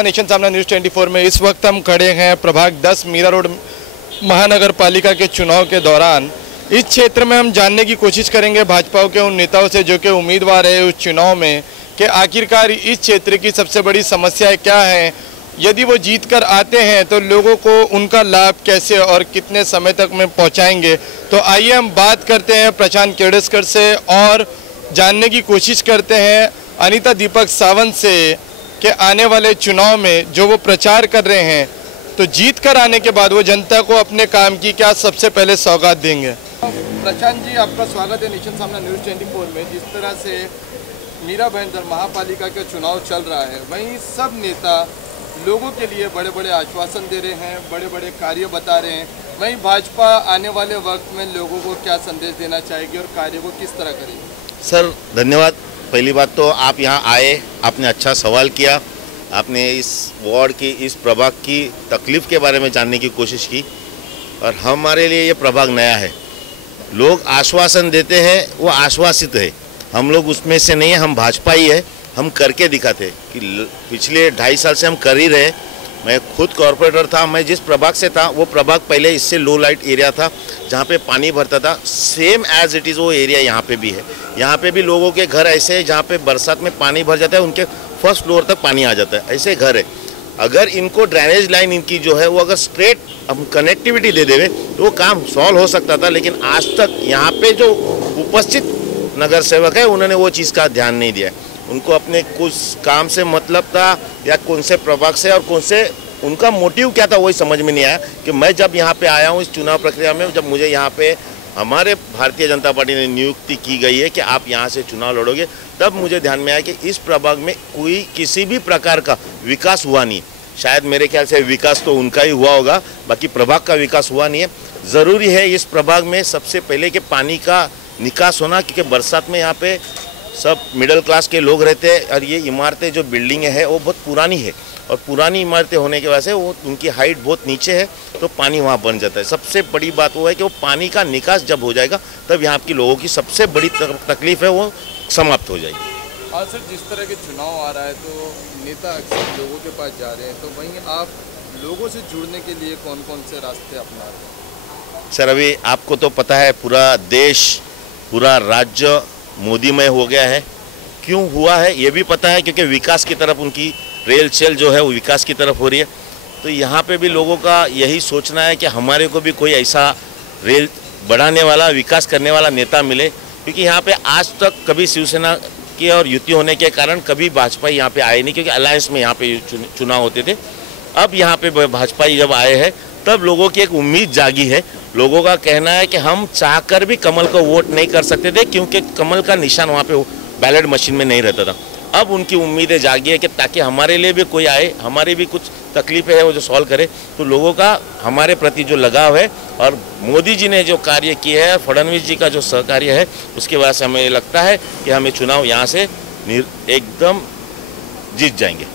आपका नेशन सामना न्यूज़ 24 में। इस वक्त हम खड़े हैं प्रभाग 10 मीरा रोड महानगर पालिका के चुनाव के दौरान। इस क्षेत्र में हम जानने की कोशिश करेंगे भाजपा के उन नेताओं से जो कि उम्मीदवार है उस चुनाव में, कि आखिरकार इस क्षेत्र की सबसे बड़ी समस्याएं क्या हैं, यदि वो जीत कर आते हैं तो लोगों को उनका लाभ कैसे और कितने समय तक में पहुंचाएंगे। तो आइए हम बात करते हैं प्रशांत केड़ेस्कर से और जानने की कोशिश करते हैं अनीता दीपक सावंत से कि आने वाले चुनाव में जो वो प्रचार कर रहे हैं तो जीत कर आने के बाद वो जनता को अपने काम की क्या सबसे पहले सौगात देंगे। प्रशांत जी, आपका स्वागत है नेशन सामना न्यूज़ 24 में। जिस तरह से मीरा भाईंदर महापालिका का चुनाव चल रहा है, वहीं सब नेता लोगों के लिए बड़े बड़े आश्वासन दे रहे हैं, बड़े बड़े कार्य बता रहे हैं। वहीं भाजपा आने वाले वक्त में लोगों को क्या संदेश देना चाहेगी और कार्य को किस तरह करेगी? सर धन्यवाद। पहली बात तो आप यहाँ आए, आपने अच्छा सवाल किया, आपने इस वार्ड की, इस प्रभाग की तकलीफ़ के बारे में जानने की कोशिश की। और हमारे लिए ये प्रभाग नया है। लोग आश्वासन देते हैं, वो आश्वासित है, हम लोग उसमें से नहीं है। हम भाजपा ही है, हम करके दिखाते कि पिछले 2.5 साल से हम कर ही रहे। मैं खुद कॉरपोरेटर था, मैं जिस प्रभाग से था वो प्रभाग पहले इससे लो लाइट एरिया था जहाँ पे पानी भरता था। सेम एज इट इज़ वो एरिया यहाँ पे भी है। यहाँ पे भी लोगों के घर ऐसे हैं जहाँ पे बरसात में पानी भर जाता है, उनके फर्स्ट फ्लोर तक पानी आ जाता है, ऐसे घर है। अगर इनको ड्रेनेज लाइन इनकी जो है वो अगर स्ट्रेट हम कनेक्टिविटी दे देवे तो वो काम सॉल्व हो सकता था। लेकिन आज तक यहाँ पे जो उपस्थित नगर सेवक है उन्होंने वो चीज़ का ध्यान नहीं दिया। उनको अपने कुछ काम से मतलब था या कौन से प्रभाग से और कौन से उनका मोटिव क्या था वही समझ में नहीं आया। कि मैं जब यहाँ पे आया हूँ इस चुनाव प्रक्रिया में, जब मुझे यहाँ पे हमारे भारतीय जनता पार्टी ने नियुक्ति की गई है कि आप यहाँ से चुनाव लड़ोगे, तब मुझे ध्यान में आया कि इस प्रभाग में कोई किसी भी प्रकार का विकास हुआ नहीं। शायद मेरे ख्याल से विकास तो उनका ही हुआ होगा, बाकी प्रभाग का विकास हुआ नहीं है। ज़रूरी है इस प्रभाग में सबसे पहले कि पानी का निकास होना, क्योंकि बरसात में यहाँ पे सब मिडिल क्लास के लोग रहते हैं और ये इमारतें जो बिल्डिंगें हैं वो बहुत पुरानी है और पुरानी इमारतें होने की वजह से वो उनकी हाइट बहुत नीचे है तो पानी वहाँ बन जाता है। सबसे बड़ी बात वो है कि वो पानी का निकास जब हो जाएगा तब यहाँ की लोगों की सबसे बड़ी तकलीफ है वो समाप्त हो जाएगी। हाँ सर, जिस तरह के चुनाव आ रहा है तो नेता अक्सर लोगों के पास जा रहे हैं, तो वहीं आप लोगों से जुड़ने के लिए कौन कौन से रास्ते अपना रहे हैं? सर अभी आपको तो पता है पूरा देश, पूरा राज्य मोदीमय हो गया है। क्यों हुआ है ये भी पता है, क्योंकि विकास की तरफ उनकी रेल चल जो है वो विकास की तरफ हो रही है। तो यहाँ पे भी लोगों का यही सोचना है कि हमारे को भी कोई ऐसा रेल बढ़ाने वाला, विकास करने वाला नेता मिले, क्योंकि यहाँ पे आज तक कभी शिवसेना की और युति होने के कारण कभी भाजपा यहाँ पे आए नहीं, क्योंकि अलायंस में यहाँ पे चुनाव होते थे। अब यहाँ पे भाजपा जब आए हैं तब लोगों की एक उम्मीद जागी है। लोगों का कहना है कि हम चाहकर भी कमल को वोट नहीं कर सकते थे, क्योंकि कमल का निशान वहाँ पे बैलेट मशीन में नहीं रहता था। अब उनकी उम्मीदें जागी है कि ताकि हमारे लिए भी कोई आए, हमारी भी कुछ तकलीफें है वो जो सॉल्व करे। तो लोगों का हमारे प्रति जो लगाव है और मोदी जी ने जो कार्य किए हैं, फडणवीस जी का जो सहकार्य है, उसके वजह से हमें लगता है कि हमें चुनाव यहाँ से एकदम जीत जाएंगे।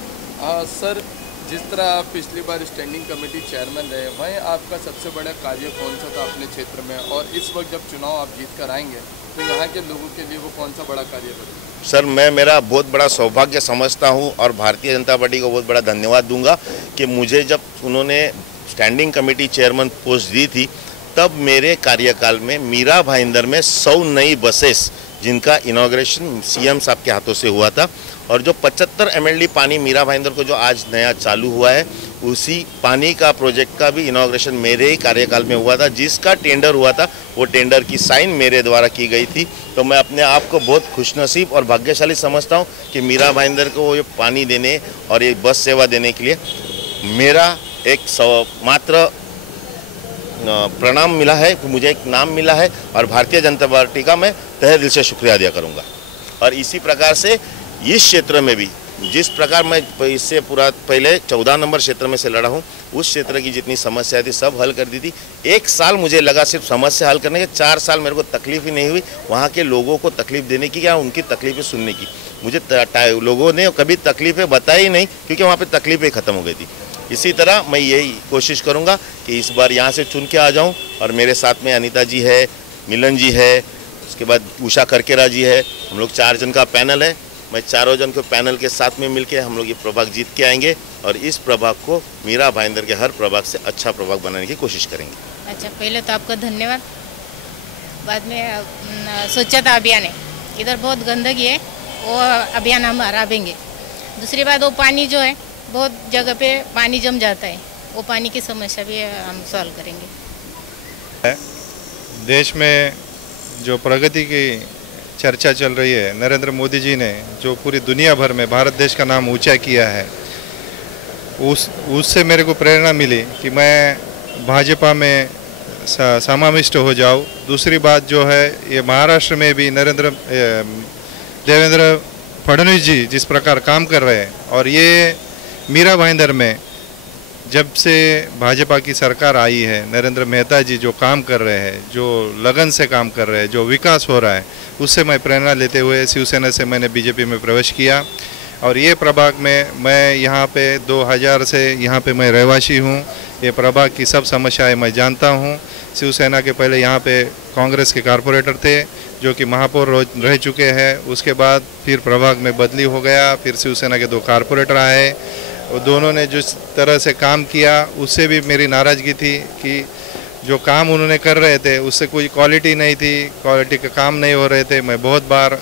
सर, जिस तरह आप पिछली बार स्टैंडिंग कमेटी चेयरमैन रहे, वहीं आपका सबसे बड़ा कार्य कौन सा था अपने क्षेत्र में, और इस वक्त जब चुनाव आप जीत कर आएंगे तो यहाँ के लोगों के लिए वो कौन सा बड़ा कार्य करेंगे? सर मैं मेरा बहुत बड़ा सौभाग्य समझता हूँ और भारतीय जनता पार्टी को बहुत बड़ा धन्यवाद दूंगा कि मुझे जब उन्होंने स्टैंडिंग कमेटी चेयरमैन पोस्ट दी थी तब मेरे कार्यकाल में मीरा भाईंदर में 100 नई बसेस जिनका इनॉग्रेशन सीएम साहब के हाथों से हुआ था, और जो 75 MLD पानी मीरा भाईंदर को जो आज नया चालू हुआ है उसी पानी का प्रोजेक्ट का भी इनॉग्रेशन मेरे ही कार्यकाल में हुआ था। जिसका टेंडर हुआ था वो टेंडर की साइन मेरे द्वारा की गई थी। तो मैं अपने आप को बहुत खुशनसीब और भाग्यशाली समझता हूँ कि मीरा भाईंदर को ये पानी देने और ये बस सेवा देने के लिए मेरा एक मात्र प्रणाम मिला है, मुझे एक नाम मिला है और भारतीय जनता पार्टी का मैं तहे दिल से शुक्रिया अदा करूँगा। और इसी प्रकार से इस क्षेत्र में भी जिस प्रकार मैं इससे पूरा पहले 14 नंबर क्षेत्र में से लड़ा हूँ, उस क्षेत्र की जितनी समस्या थी सब हल कर दी थी। 1 साल मुझे लगा सिर्फ समस्या हल करने के, 4 साल मेरे को तकलीफ ही नहीं हुई वहाँ के लोगों को तकलीफ देने की या उनकी तकलीफें सुनने की। मुझे लोगों ने कभी तकलीफें बताई ही नहीं, क्योंकि वहाँ पर तकलीफें ख़त्म हो गई थी। इसी तरह मैं यही कोशिश करूँगा कि इस बार यहाँ से चुन के आ जाऊँ और मेरे साथ में अनीता जी है, मिलन जी है, उसके बाद उषा करकेरा जी है, हम लोग 4 जन का पैनल है। मैं चारों जन को पैनल के साथ में मिलके हम लोग ये प्रभाग जीत के आएंगे और इस प्रभाग को मीरा भाईंदर के हर प्रभाग से अच्छा प्रभाग बनाने की कोशिश करेंगे। अच्छा, पहले तो आपका धन्यवाद। बाद में स्वच्छता अभियान है, इधर बहुत गंदगी है, वो अभियान हम हरावेंगे। दूसरी बात, वो पानी जो है बहुत जगह पे पानी जम जाता है, वो पानी की समस्या भी हम सॉल्व करेंगे। देश में जो प्रगति की चर्चा चल रही है, नरेंद्र मोदी जी ने जो पूरी दुनिया भर में भारत देश का नाम ऊंचा किया है, उससे मेरे को प्रेरणा मिली कि मैं भाजपा में समाविष्ट हो जाऊं। दूसरी बात जो है, ये महाराष्ट्र में भी देवेंद्र फडणवीस जी जिस प्रकार काम कर रहे हैं, और ये मीरा भाईंदर में जब से भाजपा की सरकार आई है, नरेंद्र मेहता जी जो काम कर रहे हैं, जो लगन से काम कर रहे हैं, जो विकास हो रहा है, उससे मैं प्रेरणा लेते हुए शिवसेना से मैंने बीजेपी में प्रवेश किया। और ये प्रभाग में मैं यहाँ पे 2000 से यहाँ पे मैं रहवासी हूँ। ये प्रभाग की सब समस्याएं मैं जानता हूँ। शिवसेना के पहले यहाँ पे कांग्रेस के कारपोरेटर थे जो कि महापौर रह चुके हैं। उसके बाद फिर प्रभाग में बदली हो गया, फिर शिवसेना के 2 कारपोरेटर आए। और दोनों ने जिस तरह से काम किया उससे भी मेरी नाराज़गी थी कि जो काम उन्होंने कर रहे थे उससे कोई क्वालिटी नहीं थी, क्वालिटी का काम नहीं हो रहे थे। मैं बहुत बार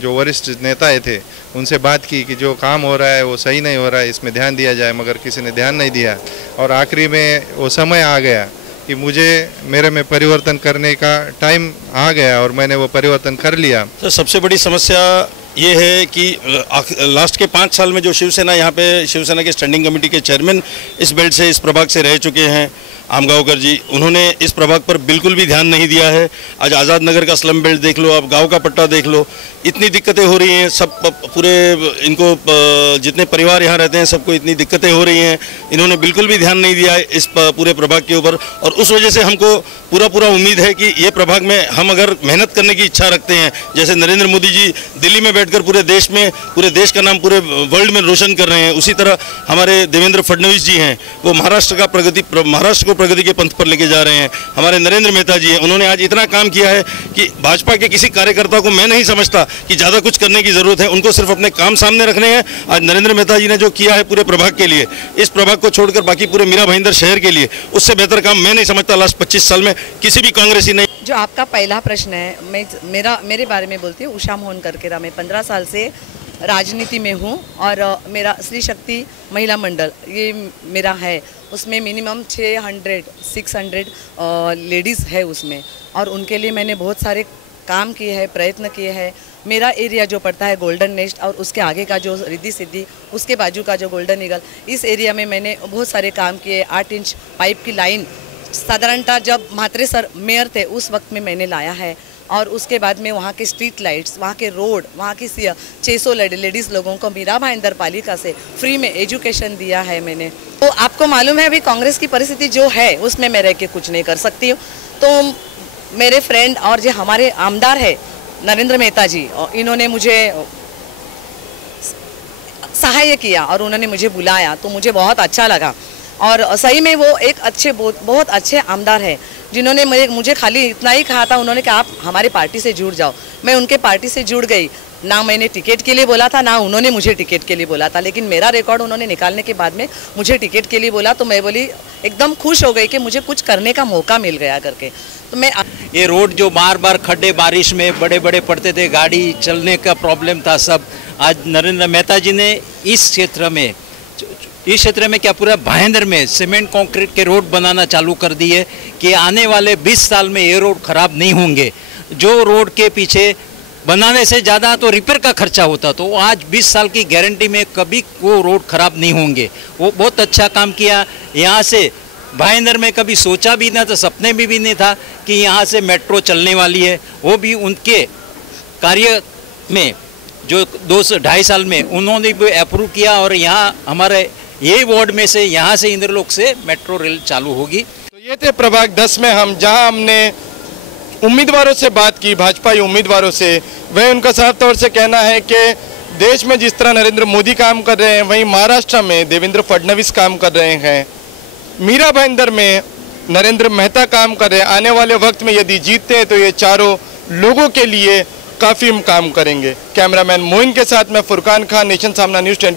जो वरिष्ठ नेता थे उनसे बात की कि जो काम हो रहा है वो सही नहीं हो रहा है, इसमें ध्यान दिया जाए, मगर किसी ने ध्यान नहीं दिया। और आखिरी में वो समय आ गया कि मुझे मेरे में परिवर्तन करने का टाइम आ गया और मैंने वो परिवर्तन कर लिया। तो सबसे बड़ी समस्या ये है कि लास्ट के 5 साल में जो शिवसेना यहाँ पे शिवसेना के स्टैंडिंग कमेटी के चेयरमैन इस बेल्ट से इस प्रभाग से रह चुके हैं, आमगांवकर जी, उन्होंने इस प्रभाग पर बिल्कुल भी ध्यान नहीं दिया है। आज आज़ाद नगर का स्लम बेल्ट देख लो, आप गांव का पट्टा देख लो, इतनी दिक्कतें हो रही हैं। सब पूरे इनको जितने परिवार यहाँ रहते हैं सबको इतनी दिक्कतें हो रही हैं, इन्होंने बिल्कुल भी ध्यान नहीं दिया है इस पूरे प्रभाग के ऊपर। और उस वजह से हमको पूरा उम्मीद है कि ये प्रभाग में हम अगर मेहनत करने की इच्छा रखते हैं, जैसे नरेंद्र मोदी जी दिल्ली में बैठकर पूरे देश का नाम पूरे वर्ल्ड में रोशन कर रहे हैं, उसी तरह हमारे देवेंद्र फडणवीस जी हैं, वो महाराष्ट्र को प्रगति के पंथ पर लेके जा रहे हैं। हमारे नरेंद्र मेहता जी हैं, उन्होंने आज इतना काम किया है कि भाजपा के किसी कार्यकर्ता को मैं नहीं समझता कि ज़्यादा कुछ करने की ज़रूरत है, उनको सिर्फ अपने काम सामने रखने हैं। आज नरेंद्र मेहता जी ने जो किया है पूरे प्रभाग के लिए, इस प्रभाग को छोड़कर बाकी पूरे मीरा भाईंदर शहर के लिए, उससे बेहतर काम मैं नहीं समझता लास्ट 25 साल में किसी भी कांग्रेसी ने। जो आपका पहला प्रश्न है, मेरे बारे में बोलती हूँ। उषा मोहन करके मैं 15 साल से राजनीति में हूँ और मेरा स्त्री शक्ति महिला मंडल ये मेरा है। उसमें मिनिमम 600 लेडीज़ है उसमें, और उनके लिए मैंने बहुत सारे काम किए हैं, प्रयत्न किए हैं। मेरा एरिया जो पड़ता है गोल्डन नेस्ट और उसके आगे का जो रिद्धि सिद्धि, उसके बाजू का जो गोल्डन ईगल, इस एरिया में मैंने बहुत सारे काम किए। 8 इंच पाइप की लाइन साधारणतः जब म्हात्रे सर मेयर थे उस वक्त में मैंने लाया है। और उसके बाद में वहाँ के स्ट्रीट लाइट्स, वहाँ के रोड, वहाँ की 600 लेडीज़ लोगों को मीरा भाईंदर पालिका से फ्री में एजुकेशन दिया है मैंने। तो आपको मालूम है अभी कांग्रेस की परिस्थिति जो है उसमें मैं रह के कुछ नहीं कर सकती हूँ। तो मेरे फ्रेंड और जो हमारे आमदार है नरेंद्र मेहता जी, इन्होंने मुझे सहायता किया और उन्होंने मुझे बुलाया, तो मुझे बहुत अच्छा लगा। और सही में वो एक बहुत अच्छे आमदार है जिन्होंने मुझे खाली इतना ही कहा था, उन्होंने कहा आप हमारी पार्टी से जुड़ जाओ। मैं उनके पार्टी से जुड़ गई। ना मैंने टिकट के लिए बोला था, ना उन्होंने मुझे टिकट के लिए बोला था, लेकिन मेरा रिकॉर्ड उन्होंने निकालने के बाद में मुझे टिकट के लिए बोला, तो मैं बोली एकदम खुश हो गई कि मुझे कुछ करने का मौका मिल गया करके। तो मैं ये रोड जो बार खड्डे बारिश में बड़े पड़ते थे, गाड़ी चलने का प्रॉब्लम था सब, आज नरेंद्र मेहता जी ने इस क्षेत्र में क्या पूरा भाईंदर में सीमेंट कंक्रीट के रोड बनाना चालू कर दिए कि आने वाले 20 साल में ये रोड खराब नहीं होंगे। जो रोड के पीछे बनाने से ज़्यादा तो रिपेयर का खर्चा होता, तो आज 20 साल की गारंटी में कभी वो रोड खराब नहीं होंगे। वो बहुत अच्छा काम किया। यहाँ से भाईंदर में कभी सोचा भी ना था, सपने में भी नहीं था कि यहाँ से मेट्रो चलने वाली है। वो भी उनके कार्य में जो 2-2.5 साल में उन्होंने भी अप्रूव किया, और यहाँ हमारे ये वार्ड में से यहाँ से इंद्रलोक से मेट्रो रेल चालू होगी। तो ये थे प्रभाग 10 में हम, जहां हमने उम्मीदवारों से बात की, भाजपाई उम्मीदवारों से। वह उनका साफ तौर से कहना है कि देश में जिस तरह नरेंद्र मोदी काम कर रहे हैं, वहीं महाराष्ट्र में देवेंद्र फडणवीस काम कर रहे हैं, मीरा भाईंदर में नरेंद्र मेहता काम कर रहे हैं। आने वाले वक्त में यदि जीतते हैं तो ये चारों लोगों के लिए काफ़ी काम करेंगे। कैमरामैन मोइन के साथ मैं फुरकान खान, नेशन सामना न्यूज़ 20।